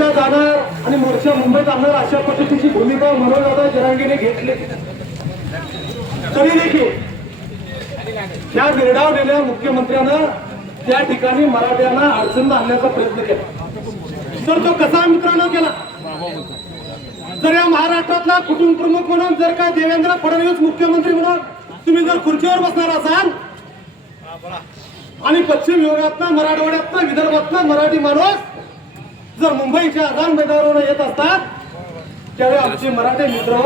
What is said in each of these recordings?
मोर्चा जाणार आणि मोर्चा मुंबईत आणणार अशा पद्धतीची भूमिका मनोजदादा जरांगीने घेतली. तरी देखील त्या निर्डावलेल्या मुख्यमंत्र्यानं त्या ठिकाणी मराठ्यांना अडचण आणण्याचा प्रयत्न केला. तर तो कसा मित्रांनो केला? जर या महाराष्ट्रातला कुटुंब प्रमुख म्हणून जर का देवेंद्र फडणवीस मुख्यमंत्री म्हणून तुम्ही जर खुर्चीवर बसणार असाल आणि पश्चिम विभागातनं मराठवाड्यातनं विदर्भातनं मराठी माणूस जर मुंबईच्या रान मैदानावर येत असतात त्यावेळी आमचे मराठी मित्र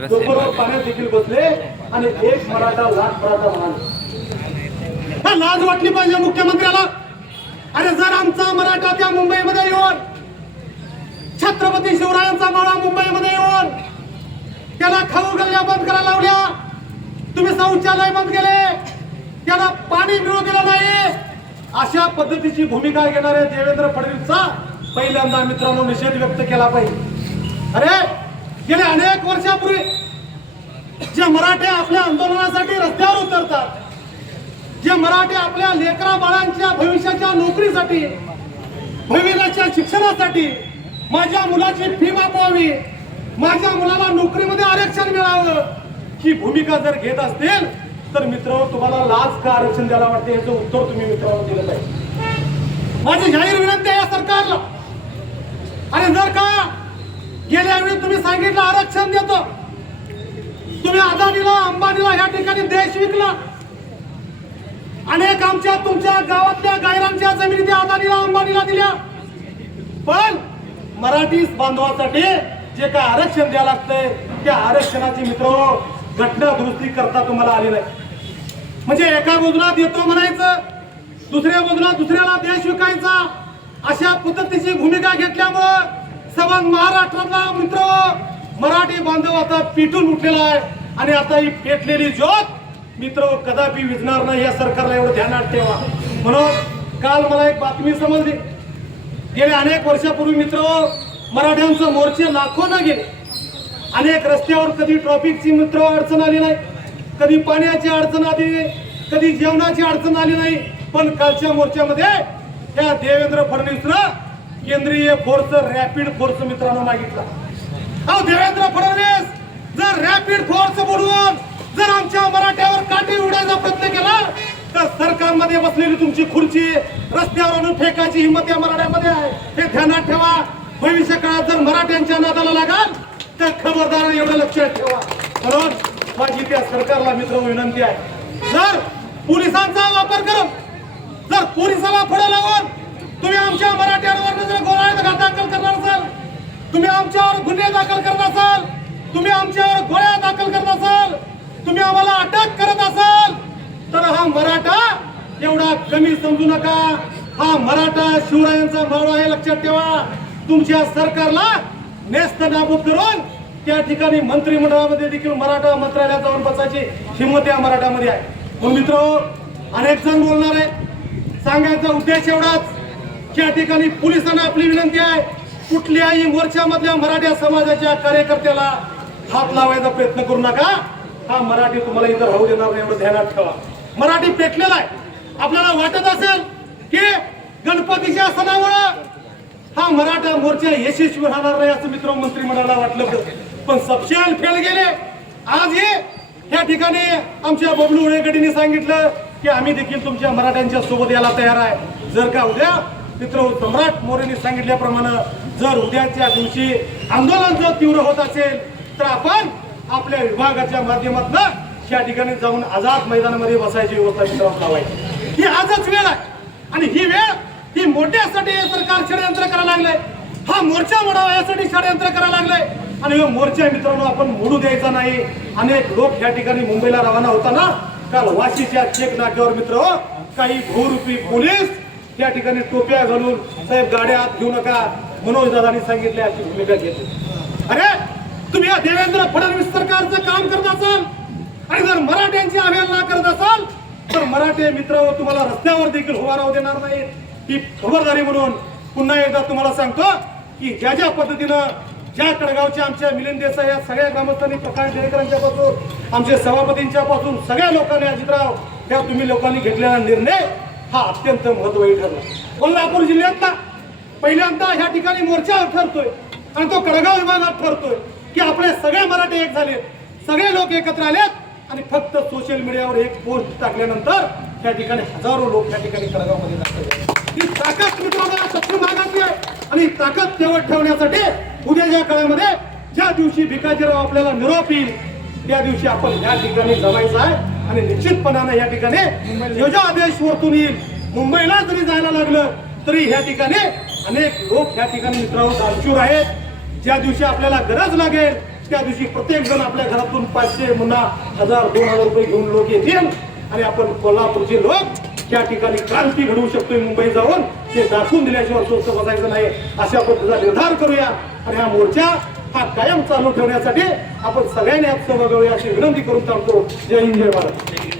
डोंगरवर पाण्यात देखील बसले आणि एक मराठा लाख मराठा म्हणाले. लाज वाटली पाहिजे मुख्यमंत्र्याला. अरे जर आमचा मराठा त्या मुंबईमध्ये येऊन छत्रपती शिवरायांचा माळा मुंबईमध्ये येऊन त्याला खाऊ गल्ल्या बंद करायला लावल्या तुम्ही शौचालय बंद केले त्याला पाणी मिळू दिलं नाही अशा पद्धतीची भूमिका घेणारे देवेंद्र फडणवीसचा पहिल्यांदा मित्रांनो निषेध व्यक्त केला पाहिजे. अरे गेले अनेक वर्षापूर्वी जे मराठे आपल्या आंदोलनासाठी रस्त्यावर उतरतात जे मराठे आपल्या लेकरा बाळांच्या भविष्याच्या नोकरीसाठी भविष्याच्या शिक्षणासाठी माझ्या मुलाची फी मापवावी माझ्या मुलाला नोकरीमध्ये आरक्षण मिळावं ही भूमिका जर घेत असतील तर मित्र तुम्हाला लाच का आरक्षण द्यायला वाटते? याचं उत्तर तुम्ही मित्रांनो दिलं पाहिजे. माझी जाहीर विनंती आहे या सरकारला आणि जर का गेल्या वेळी तुम्ही सांगितलं आरक्षण देतो तुम्ही अदानीला अंबानीला या ठिकाणी देश विकला. अनेक आमच्या तुमच्या गावातल्या गायरांच्या जमिनी त्या अदानीला अंबानीला दिल्या. पण मराठी बांधवासाठी जे काय आरक्षण द्यायला लागतंय त्या आरक्षणाची मित्र हो, घटना दुरुस्ती करता तुम्हाला आली नाही. म्हणजे एका बाजूला देतो म्हणायचं दुसऱ्या बाजूला दुसऱ्याला देश विकायचा अशा पद्धतीची भूमिका घेतल्यामुळं सबंध महाराष्ट्रातला मित्र हो, मराठी बांधव आता पिटून उठलेला आहे. आणि आता ही पेटलेली ज्योत मित्र कदापि विजणार नाही या सरकारला एवढं ध्यानात ठेवा. म्हणून काल मला एक बातमी समजली. गेल्या अनेक वर्षापूर्वी मित्र मराठ्यांचं मोर्चे लाखो न गेले. अनेक रस्त्यावर कधी ट्रॉफिकची मित्र अडचण आली नाही. कधी पाण्याची अडचण आली. कधी जेवणाची अडचण आली नाही. पण कालच्या मोर्चामध्ये त्या देवेंद्र फडणवीसनं केंद्रीय फोर्स रॅपिड फोर्स मित्रांनो मागितला. अहो देवेंद्र फडणवीस जर रॅपिड फोर्स बोलवून जर आमच्या मराठ्यावर काठी उडायचा प्रयत्न केला तर सरकारमध्ये बसलेली तुमची खुर्ची रस्त्यावर आणून फेकायची हिंमत या मराठ्यामध्ये आहे. हे ध्यानात ठेवा. भविष्य काळात जर मराठ्यांच्या नादाला लागाल तर खबरदार एवढं लक्षात ठेवा. म्हणून माझी त्या सरकारला मित्र विनंती आहे. जर पोलिसांचा वापर करून जर पोलिसाला पुढे लावून तुम्ही आमच्या मराठ्यांवर जर गोळ्या दाखल करणार असाल तुम्ही आमच्यावर गुन्हे दाखल करत असाल तुम्ही आमच्यावर गोळ्या दाखल करत असाल तुम्ही आम्हाला अटक करत असाल तर हा मराठा एवढा कमी समजू नका. हा मराठा शिवरायांचा मावळा आहे लक्षात ठेवा. तुमच्या सरकारला नेस्त नाबूद करून त्या ठिकाणी मंत्रिमंडळामध्ये देखील मराठा मंत्रालयात जाऊन बसायची हिंमत या मराठामध्ये आहे. मग मित्र अनेक जण बोलणार आहे सांगायचा उद्देश एवढाच त्या ठिकाणी पोलिसांना आपली विनंती आहे कुठल्याही मोर्चामधल्या मराठा समाजाच्या कार्यकर्त्याला हात लावायचा प्रयत्न करू नका. हा मराठी तुम्हाला इथं राहू देणार नाही एवढं ध्यानात ठेवा. मराठी पेटलेला आहे. आपल्याला वाटत असेल की गणपतीच्या सणामुळं हा मराठा मोर्चा यशस्वी राहणार नाही असं मित्र मंत्रिमंडळाला वाटलं पण सबशाल फेल गेले. आज हे या ठिकाणी आमच्या बबलू उळेगडीने सांगितलं की आम्ही देखील तुमच्या मराठ्यांच्या सोबत यायला तयार आहे. जर का उद्या मित्र सम्राट मोरेंनी सांगितल्याप्रमाणे जर उद्याच्या दिवशी आंदोलन जर तीव्र होत असेल तर आपण आपल्या विभागाच्या माध्यमातून या ठिकाणी जाऊन आझाद मैदानामध्ये बसायची व्यवस्था मित्रांनो लावायची. ही आजच वेळ आहे. आणि ही वेळ ही मोठ्यासाठी हे सरकार षडयंत्र करायला लागले हा मोर्चा मोडावा यासाठी षडयंत्र करायला लागले आणि हा मोर्चा मित्रांनो आपण मोडू द्यायचा नाही. अनेक लोक या ठिकाणी मुंबईला रवाना होताना काल वाशीच्या चेक नाक्यावर मित्र काही बहुरूपी पोलीस त्या ठिकाणी टोप्या घालून साहेब गाड्या आत घेऊ नका. मनोज दादानी सांगितले अशी भूमिका घेतली. अरे तुम्ही या देवेंद्र फडणवीस सरकारचं काम करत असाल आणि जर मराठ्यांची अवहेलना करत असाल तर मराठी मित्र तुम्हाला रस्त्यावर देखील उभा देणार नाही ही खबरदारी म्हणून पुन्हा एकदा तुम्हाला सांगतो की ज्या ज्या पद्धतीनं ज्या कडगावच्या आमच्या मिलिंद देसाई या सगळ्या ग्रामस्थांनी प्रकाश देवेकरांच्या पासून आमच्या सभापतींच्या पासून सगळ्या लोकांनी अजितराव त्या तुम्ही लोकांनी घेतलेला निर्णय हा अत्यंत महत्वाची ठरला. कोल्हापूर जिल्ह्यातला पहिल्यांदा ह्या ठिकाणी मोर्चा ठरतोय आणि तो कडगाव विभागात ठरतोय की आपले सगळे मराठी एक झाले सगळे लोक एकत्र आलेत आणि फक्त सोशल मीडियावर एक पोस्ट टाकल्यानंतर त्या ठिकाणी हजारो लोक त्या ठिकाणी कडगावमध्ये दाखल ही ताकद मित्रांना शत्रू भागातली आहे. आणि ताकद तेवढ ठेवण्यासाठी उद्याच्या काळामध्ये ज्या दिवशी भिकाजीराव आपल्याला निरोप येईल त्या दिवशी आपण या ठिकाणी जमायचं आहे. आणि निश्चितपणाने या ठिकाणी जो आदेश वरतून येईल. मुंबईला जरी जायला लागलं तरी ह्या ठिकाणी अनेक लोक ह्या ठिकाणी मित्रांनो दानशूर आहेत. ज्या दिवशी आपल्याला गरज लागेल त्या दिवशी प्रत्येक जण आपल्या घरातून पाचशे मुन्हा हजार दोन हजार रुपये घेऊन लोक येतील. आणि आपण कोल्हापूरचे लोक त्या ठिकाणी क्रांती घडवू शकतोय मुंबई जाऊन. ते दाखवून दिल्याशिवाय स्वस्त बसायचं नाही. अशा पद्धतीचा निर्धार करूया. आणि हा मोर्चा हा कायम चालू ठेवण्यासाठी आपण सगळ्यांनी आज सहभाग घेऊया अशी विनंती करून थांबतो जय हिंद जय भारत.